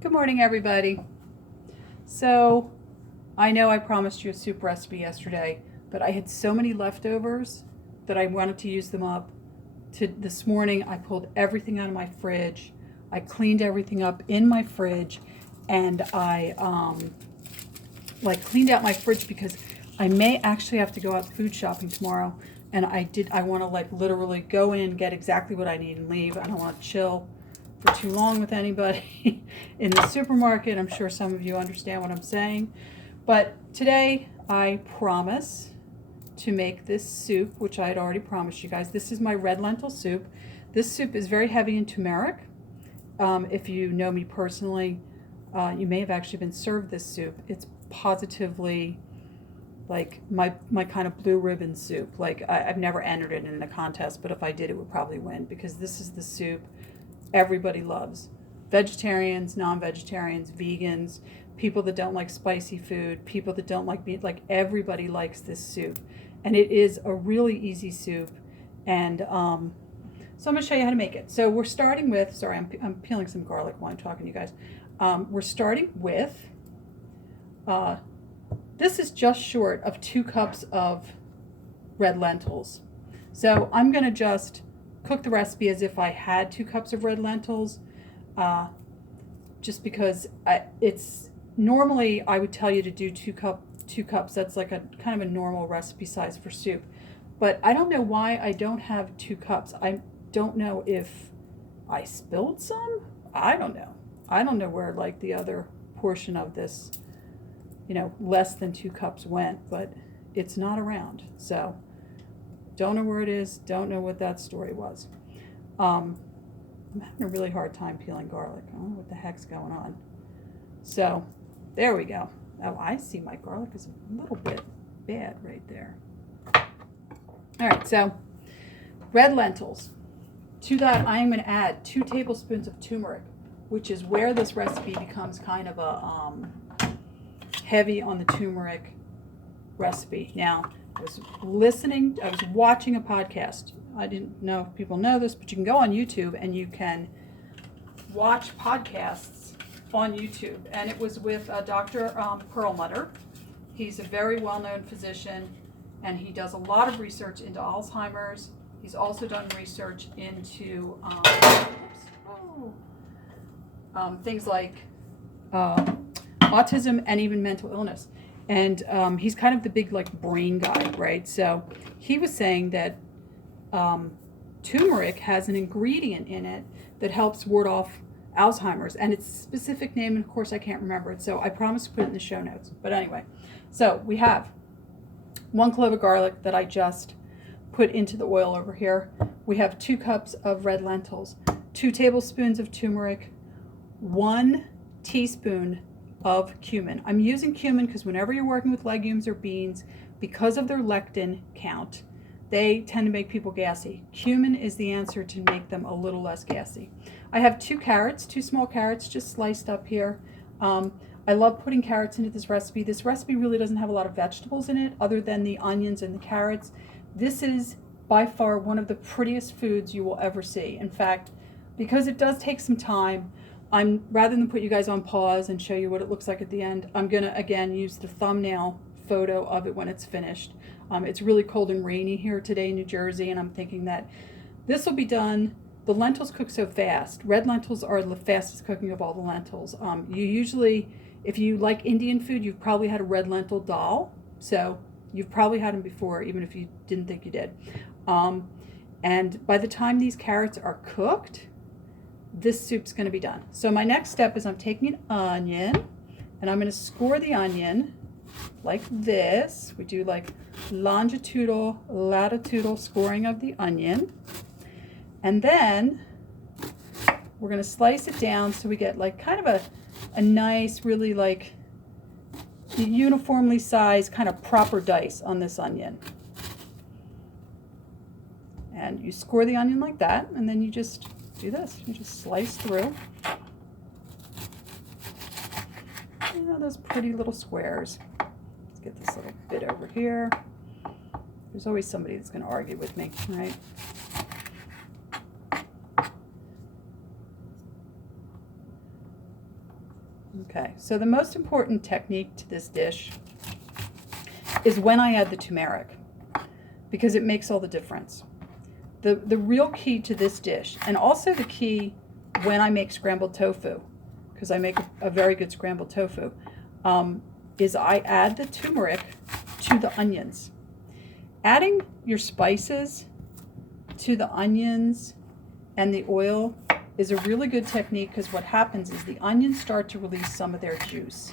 Good morning, everybody. So, I know I promised you a soup recipe yesterday, but I had so many leftovers that I wanted to use them up. This morning, I pulled everything out of my fridge. I cleaned everything up in my fridge, and I cleaned out my fridge because I may actually have to go out food shopping tomorrow. And I want to literally go in, get exactly what I need and leave. I don't want to chill for too long with anybody in the supermarket. I'm sure some of you understand what I'm saying. But today I promise to make this soup, which I had already promised you guys. This is my red lentil soup. This soup is very heavy in turmeric. If you know me personally, you may have actually been served this soup. It's positively like my kind of blue ribbon soup. I've never entered it in a contest, but if I did, it would probably win, because this is the soup everybody loves. Vegetarians, non-vegetarians, vegans, people that don't like spicy food, people that don't like meat, everybody likes this soup. And it is a really easy soup. And so I'm gonna show you how to make it. So we're starting with, sorry, I'm peeling some garlic while I'm talking to you guys. We're starting with, this is just short of 2 cups of red lentils. So I'm gonna just cook the recipe as if I had 2 cups of red lentils, just because it's normally I would tell you to do 2 cups. That's like a kind of a normal recipe size for soup, but I don't know why I don't have 2 cups. I don't know if I spilled some. I don't know where the other portion of this, less than 2 cups went, but it's not around. So don't know where it is. Don't know what that story was. I'm having a really hard time peeling garlic. I don't know what the heck's going on. So there we go. Oh, I see my garlic is a little bit bad right there. All right, so red lentils. To that, I am going to add 2 tablespoons of turmeric, which is where this recipe becomes kind of a heavy on the turmeric recipe. Now, I was watching a podcast. I didn't know if people know this, but you can go on YouTube and you can watch podcasts on YouTube. And it was with Dr. Perlmutter. He's a very well-known physician, and he does a lot of research into Alzheimer's. He's also done research into things like autism and even mental illness. And he's kind of the big brain guy, right? So he was saying that turmeric has an ingredient in it that helps ward off Alzheimer's, and its specific name, and of course I can't remember it, so I promise to put it in the show notes. But anyway, so we have 1 clove of garlic that I just put into the oil over here. We have 2 cups of red lentils, 2 tablespoons of turmeric, 1 teaspoon of cumin. I'm using cumin because whenever you're working with legumes or beans, because of their lectin count, they tend to make people gassy. Cumin is the answer to make them a little less gassy. I have 2 carrots, 2 small carrots just sliced up here. I love putting carrots into this recipe. This recipe really doesn't have a lot of vegetables in it other than the onions and the carrots. This is by far one of the prettiest foods you will ever see. In fact, because it does take some time, rather than put you guys on pause and show you what it looks like at the end, I'm gonna again use the thumbnail photo of it when it's finished. It's really cold and rainy here today in New Jersey, and I'm thinking that this will be done. The lentils cook so fast. Red lentils are the fastest cooking of all the lentils. You usually, if you like Indian food, you've probably had a red lentil dal. So you've probably had them before, even if you didn't think you did. And by the time these carrots are cooked, this soup's going to be done. So my next step is I'm taking an onion, and I'm going to score the onion like this. We do longitudinal, latitudinal scoring of the onion. And then we're going to slice it down so we get kind of a nice, really uniformly sized kind of proper dice on this onion. And you score the onion like that, and then you just do this. You just slice through. Those pretty little squares. Let's get this little bit over here. There's always somebody that's going to argue with me, right? Okay, so the most important technique to this dish is when I add the turmeric, because it makes all the difference. The real key to this dish, and also the key when I make scrambled tofu, because I make a very good scrambled tofu, is I add the turmeric to the onions. Adding your spices to the onions and the oil is a really good technique, because what happens is the onions start to release some of their juice.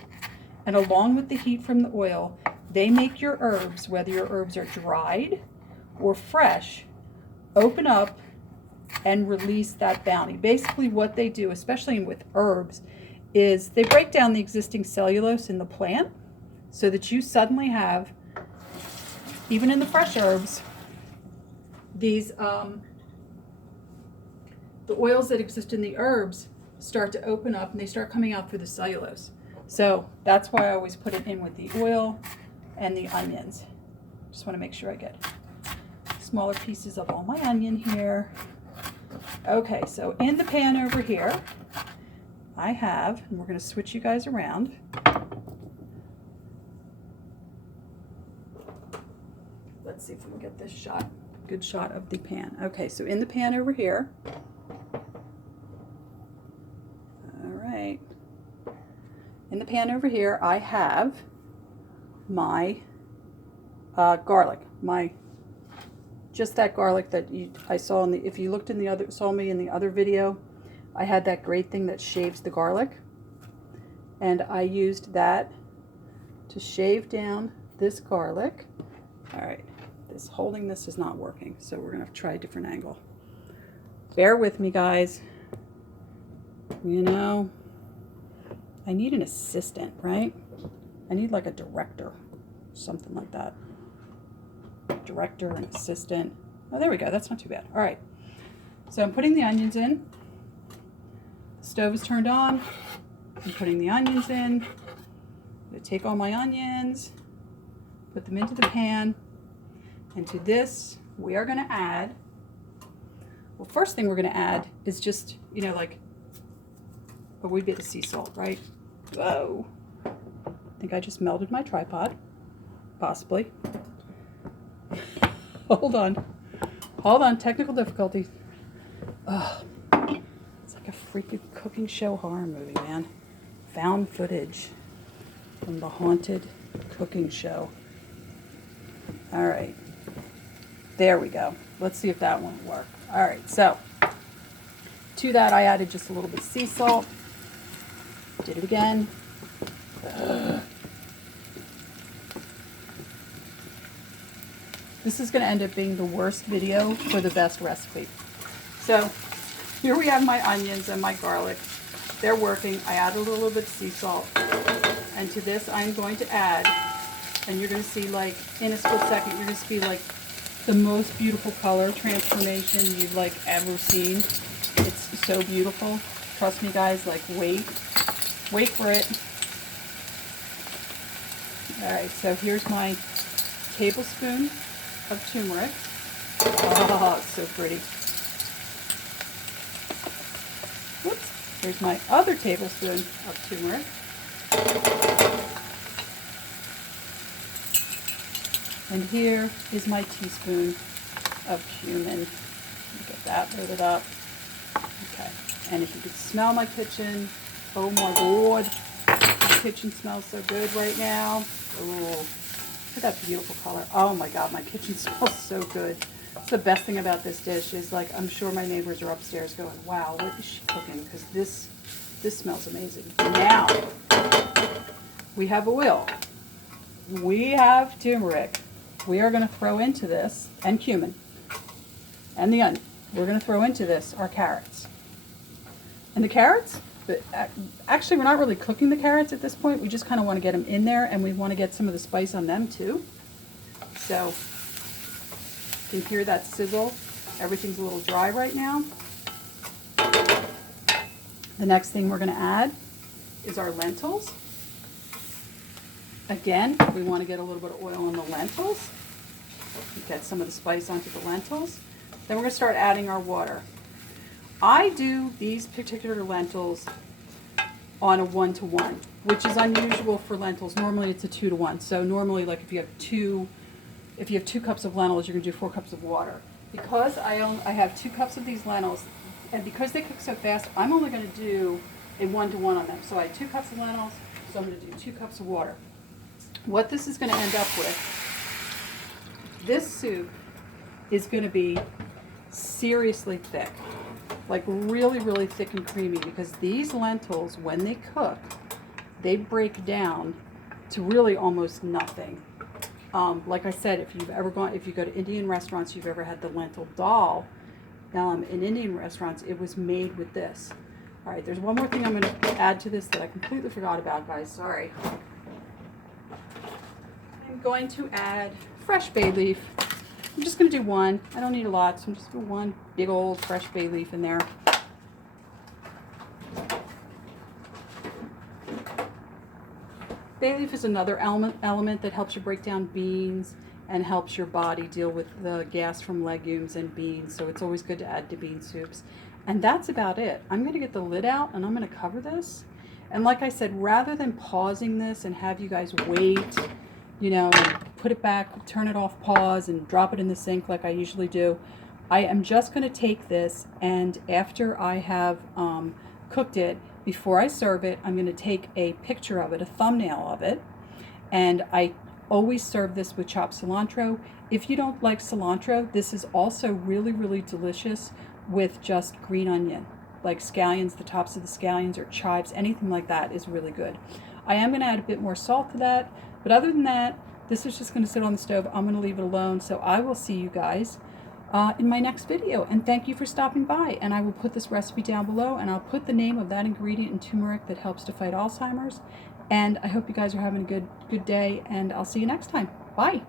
And along with the heat from the oil, they make your herbs, whether your herbs are dried or fresh, open up and release that bounty. Basically what they do, especially with herbs, is they break down the existing cellulose in the plant so that you suddenly have, even in the fresh herbs, these the oils that exist in the herbs start to open up and they start coming out through the cellulose. So that's why I always put it in with the oil and the onions. Just want to make sure I get smaller pieces of all my onion here. Okay, so in the pan over here, I have, and we're going to switch you guys around. Let's see if we can get this shot, good shot of the pan. Okay, so in the pan over here, all right, in the pan over here, I have my garlic, just that garlic that I saw in the, if you looked in the other, saw me in the other video, I had that great thing that shaves the garlic, and I used that to shave down this garlic. All right, holding this is not working, so we're gonna have to try a different angle. Bear with me, guys. You know, I need an assistant, right? I need like a director, something like that. Director and assistant. Oh, there we go. That's not too bad. All right. So I'm putting the onions in. The stove is turned on. I'm putting the onions in. I'm going to take all my onions, put them into the pan, and to this we are going to add, well, first thing we're going to add is just, you know, like a wee bit of sea salt, right? Whoa. I think I just melted my tripod, possibly. Hold on, technical difficulties. Oh, it's like a freaking cooking show horror movie, man. Found footage from the haunted cooking show. All right, there we go. Let's see if that one will work. All right, so to that I added just a little bit of sea salt. Did it again. This is going to end up being the worst video for the best recipe. So here we have my onions and my garlic. They're working. I added a little bit of sea salt. And to this I'm going to add, and you're going to see, like, in a split second, you're going to see like the most beautiful color transformation you've like ever seen. It's so beautiful. Trust me, guys, like wait for it. All right, so here's my tablespoon of turmeric. Oh, it's so pretty. Whoops. Here's my other tablespoon of turmeric. And here is my teaspoon of cumin. Get that loaded up. Okay. And if you could smell my kitchen, oh my God, my kitchen smells so good right now. Oh. Look at that beautiful color. Oh my God, my kitchen smells so good. That's the best thing about this dish is, like, I'm sure my neighbors are upstairs going, wow, what is she cooking? Because this smells amazing. Now, we have oil. We have turmeric. We are going to throw into this, and cumin, and the onion. We're going to throw into this our carrots. And the carrots, actually, we're not really cooking the carrots at this point. We just kind of want to get them in there, and we want to get some of the spice on them too. So you can hear that sizzle. Everything's a little dry right now. The next thing we're going to add is our lentils. Again, we want to get a little bit of oil on the lentils. Get some of the spice onto the lentils. Then we're going to start adding our water. I do these particular lentils on a 1-to-1, which is unusual for lentils. Normally it's a 2-to-1. So normally, like if you have two cups of lentils, you're gonna do 4 cups of water. Because I have 2 cups of these lentils, and because they cook so fast, I'm only gonna do a 1-to-1 on them. So I have 2 cups of lentils, so I'm gonna do 2 cups of water. What this is gonna end up with, this soup is gonna be seriously thick. Like really, really thick and creamy, because these lentils, when they cook, they break down to really almost nothing. Like I said, if you go to Indian restaurants, you've ever had the lentil dal, in Indian restaurants, it was made with this. All right, there's one more thing I'm going to add to this that I completely forgot about, guys. Sorry. I'm going to add fresh bay leaf. I'm just going to do 1. I don't need a lot, so I'm just going to do 1 big old fresh bay leaf in there. Bay leaf is another element that helps you break down beans and helps your body deal with the gas from legumes and beans, so it's always good to add to bean soups. And that's about it. I'm going to get the lid out and I'm going to cover this. And like I said, rather than pausing this and have you guys wait, you know, put it back, turn it off, pause, and drop it in the sink like I usually do, I am just going to take this, and after I have cooked it, before I serve it, I'm going to take a picture of it, a thumbnail of it, and I always serve this with chopped cilantro. If you don't like cilantro, this is also really, really delicious with just green onion, like scallions, the tops of the scallions or chives, anything like that is really good. I am going to add a bit more salt to that, but other than that, this is just going to sit on the stove. I'm going to leave it alone, so I will see you guys in my next video, and thank you for stopping by. And I will put this recipe down below, and I'll put the name of that ingredient in turmeric that helps to fight Alzheimer's. And I hope you guys are having a good day, and I'll see you next time. Bye.